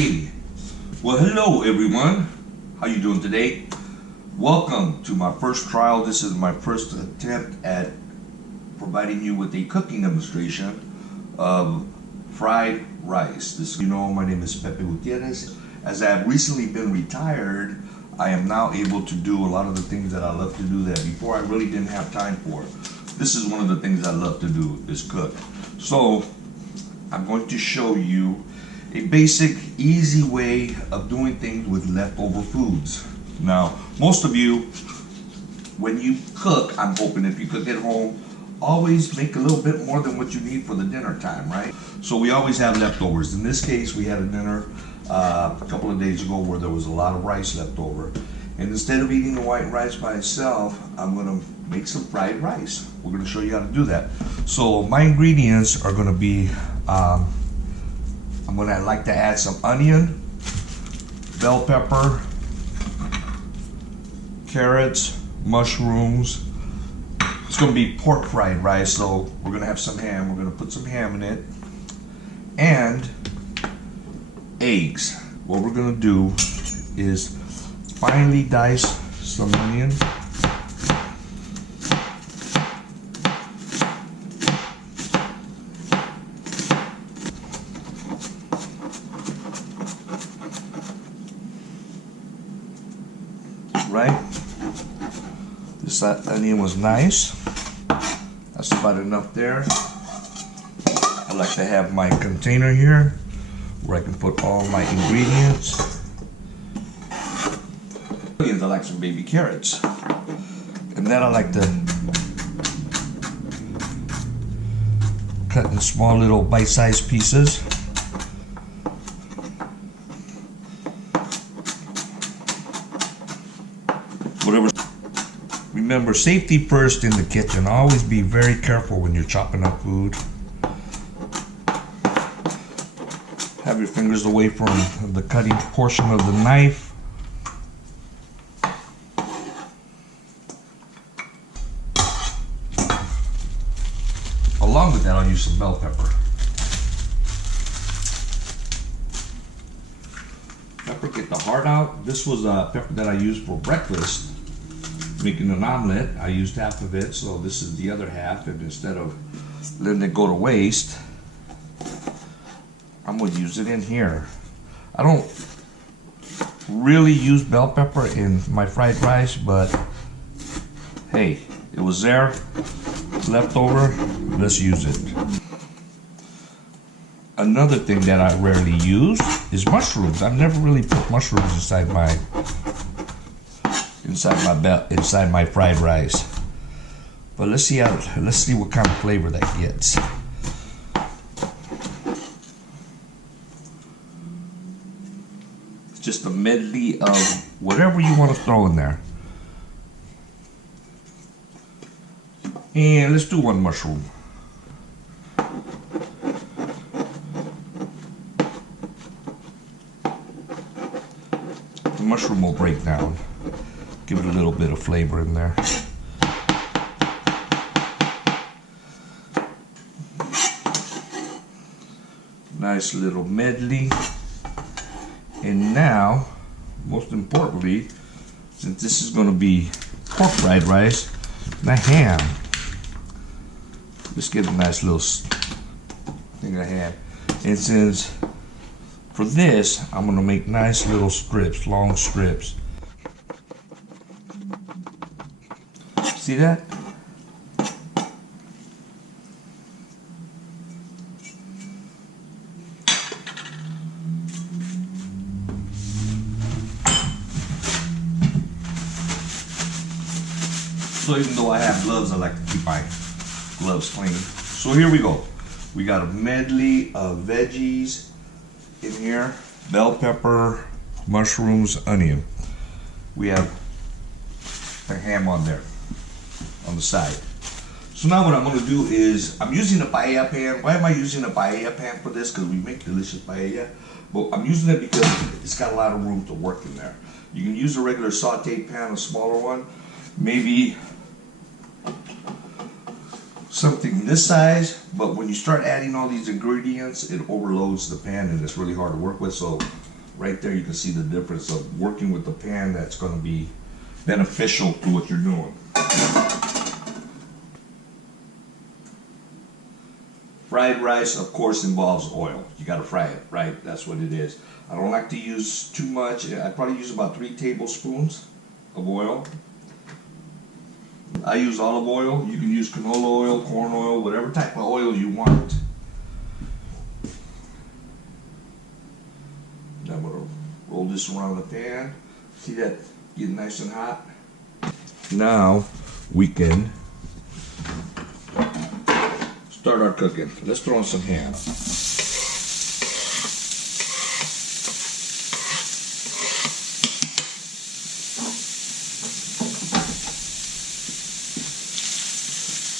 Hey, well, hello everyone. How you doing today? Welcome to my first trial. This is my first attempt at providing you with a cooking demonstration of fried rice. My name is Pepe. As I have recently been retired, I am now able to do a lot of the things that I love to do that before I really didn't have time for. This is one of the things I love to do, is cook. So I'm going to show you a basic, easy way of doing things with leftover foods. Now, most of you, when you cook, I'm hoping if you cook at home, always make a little bit more than what you need for the dinner time, right? So we always have leftovers. In this case, we had a dinner a couple of days ago where there was a lot of rice left over. And instead of eating the white rice by itself, I'm gonna make some fried rice. We're gonna show you how to do that. So my ingredients are gonna be, I'm gonna like to add some onion, bell pepper, carrots, mushrooms. It's gonna be pork fried rice, so we're gonna have some ham. We're gonna put some ham in it, and eggs. What we're gonna do is finely dice some onion. Right? This onion was nice. That's about enough there. I like to have my container here where I can put all my ingredients. I like some baby carrots. And then I like to cut in small little bite-sized pieces. Whatever. Remember, safety first in the kitchen. Always be very careful when you're chopping up food. Have your fingers away from the cutting portion of the knife. Along with that, I'll use some bell pepper. Pepper, get the heart out. This was a pepper that I used for breakfast. Making an omelet, I used half of it, so this is the other half, and instead of letting it go to waste, I'm going to use it in here. I don't really use bell pepper in my fried rice, but hey, it was there, left over, let's use it. Another thing that I rarely use is mushrooms. I've never really put mushrooms inside my fried rice. But let's see what kind of flavor that gets. It's just a medley of whatever you want to throw in there. And let's do one mushroom. The mushroom will break down. Give it a little bit of flavor in there. Nice little medley. And now, most importantly, since this is going to be pork fried rice, the ham. Let's get a nice little thing of ham. And since for this, I'm going to make nice little strips, long strips. See that? So even though I have gloves, I like to keep my gloves clean. So here we go. We got a medley of veggies in here. Bell pepper, mushrooms, onion. We have the ham on there, on the side. So now what I'm going to do is, I'm using a paella pan. Why am I using a paella pan for this? Because we make delicious paella. But I'm using it because it's got a lot of room to work in there. You can use a regular saute pan, a smaller one. Maybe something this size, but when you start adding all these ingredients, it overloads the pan and it's really hard to work with. So right there you can see the difference of working with the pan that's going to be beneficial to what you're doing. Fried rice, of course, involves oil. You got to fry it, right? That's what it is. I don't like to use too much. I probably use about 3 tablespoons of oil. I use olive oil. You can use canola oil, corn oil, whatever type of oil you want. Now I'm going to roll this around the pan. See that getting nice and hot? Now we can start our cooking. Let's throw in some ham.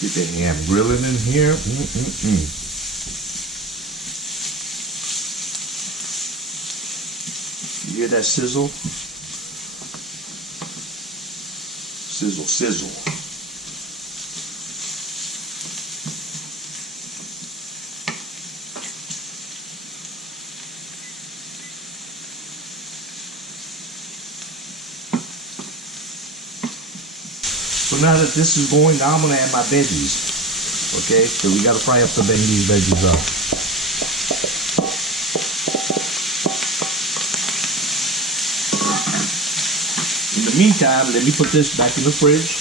Get that ham grilling in here. You hear that sizzle? Sizzle, sizzle. So now that this is going down, I'm going to add my veggies. Okay, so we got to fry up these veggies up. In the meantime, let me put this back in the fridge.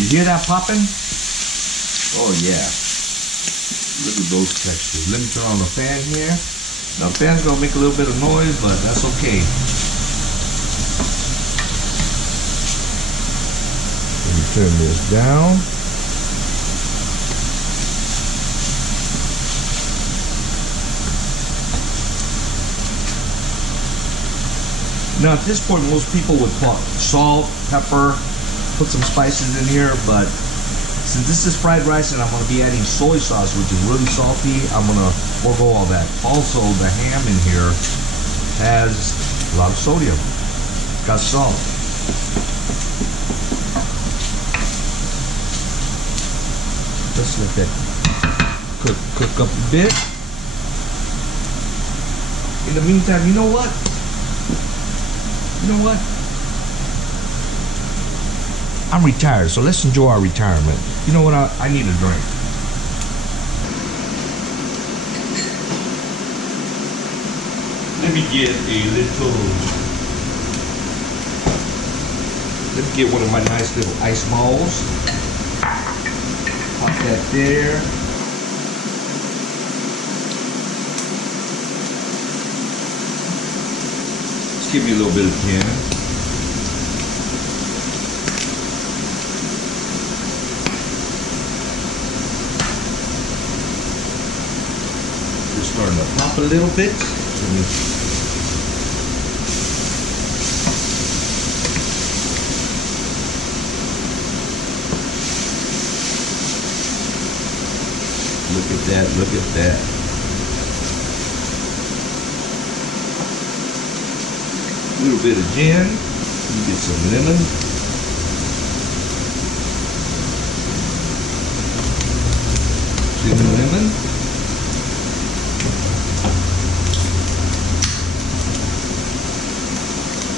You hear that popping? Oh yeah. Look at those textures. Let me turn on the fan here. Now the fan's going to make a little bit of noise, but that's okay. Turn this down. Now at this point most people would put salt, pepper, put some spices in here, but since this is fried rice and I'm going to be adding soy sauce, which is really salty, I'm going to forego all that. Also, the ham in here has a lot of sodium. It's got salt. Let's let that cook up a bit. In the meantime, you know what? I'm retired, so let's enjoy our retirement. You know what? I need a drink. Let me get one of my nice little ice balls. Pop that there. Just give me a little bit of gin. Just starting to pop a little bit. Look at that, look at that. A little bit of gin. You get some lemon. Some lemon.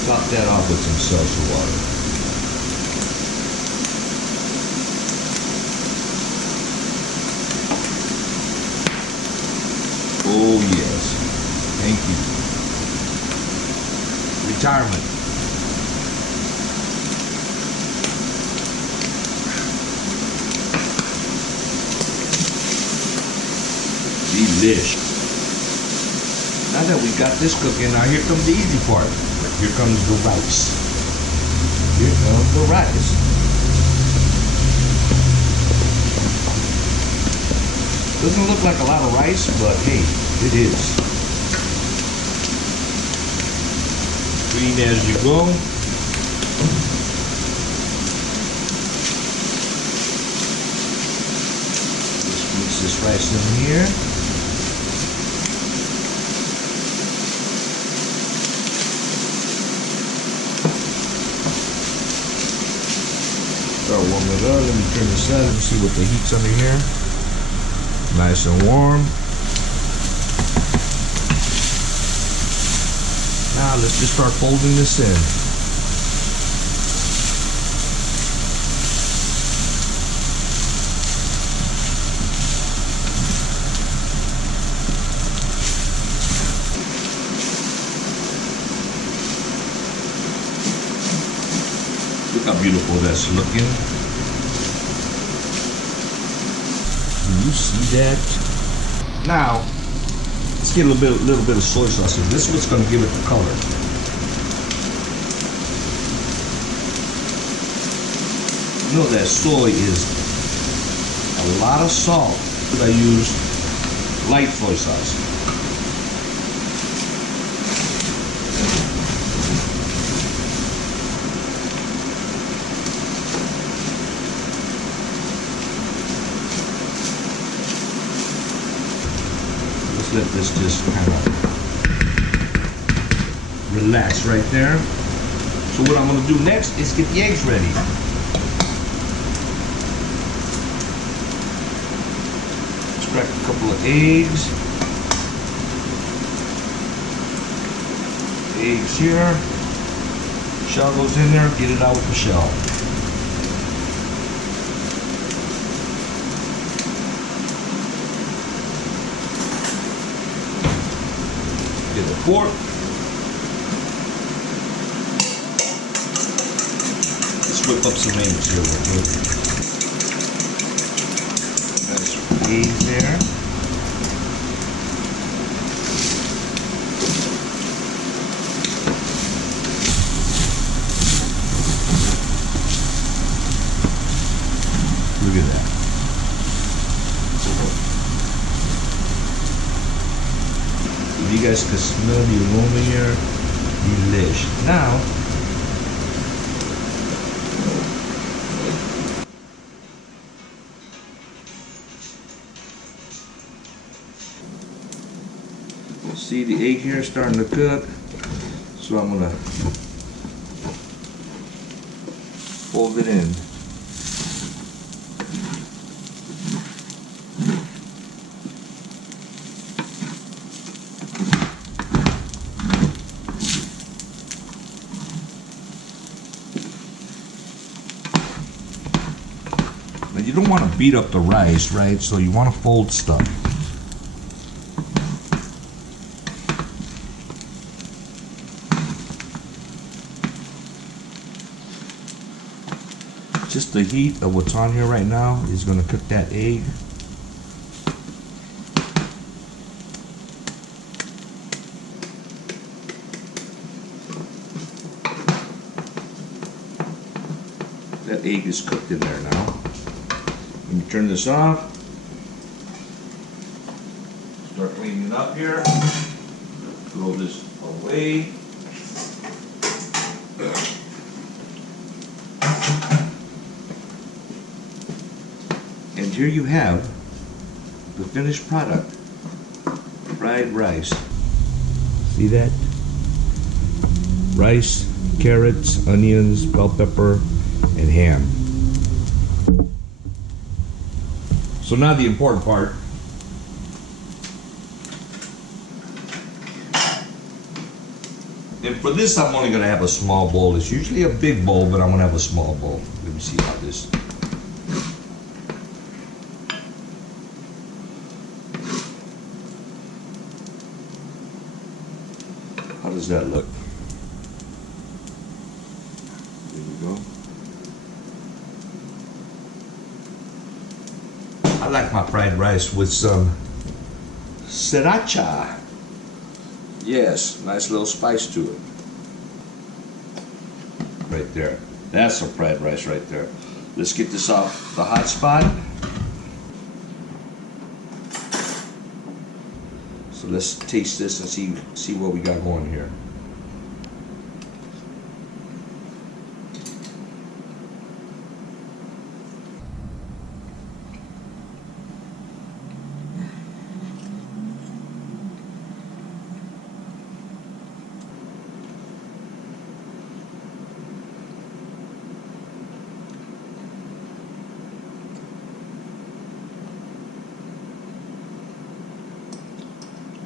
Top that off with some salsa water. Oh yes, thank you. Retirement. Delish. Now that we got this cooking, now here comes the easy part. Here comes the rice. Here comes the rice. Doesn't look like a lot of rice, but hey, it is. Clean as you go. Just mix this rice in here. Start warming it up. Let me turn this out and see what the heat's under here. Nice and warm. Now let's just start folding this in. Look how beautiful that's looking. Can you see that? Now, let's get a little bit of soy sauce. This is what's going to give it the color. You know that soy is a lot of salt. I use light soy sauce. Let this just kind of relax right there. So what I'm going to do next is get the eggs ready. Let's crack a couple of eggs. Eggs here. Shell goes in there, get it out with the shell. Get a fork. Let's whip up some eggs here real quick. That's some eggs there. Look at that. You guys can smell the aroma here. Delish. Now, see the egg here starting to cook. So I'm gonna fold it in. You don't want to beat up the rice, right? So you want to fold stuff. Just the heat of what's on here right now is going to cook that egg. That egg is cooked in there now. Let me turn this off. Start cleaning up here. Throw this away. And here you have the finished product. Fried rice. See that? Rice, carrots, onions, bell pepper, and ham. So now the important part. And for this, I'm only going to have a small bowl. It's usually a big bowl, but I'm going to have a small bowl. Let me see how this. How does that look? There we go. I like my fried rice with some sriracha. Yes, nice little spice to it. Right there. That's some fried rice right there. Let's get this off the hot spot. So let's taste this and see what we got going here.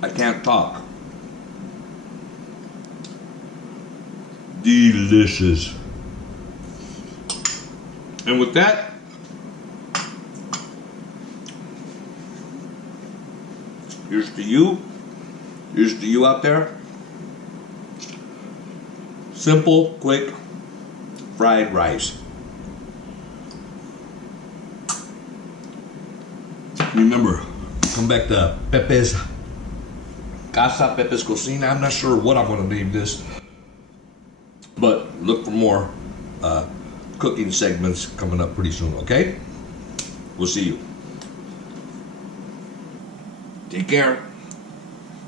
I can't talk. delicious. And with that, here's to you. Here's to you out there. Simple, quick, fried rice. Remember, come back to Pepe's Pepe's Cocina. I'm not sure what I'm going to name this, but look for more cooking segments coming up pretty soon, okay? We'll see you. Take care.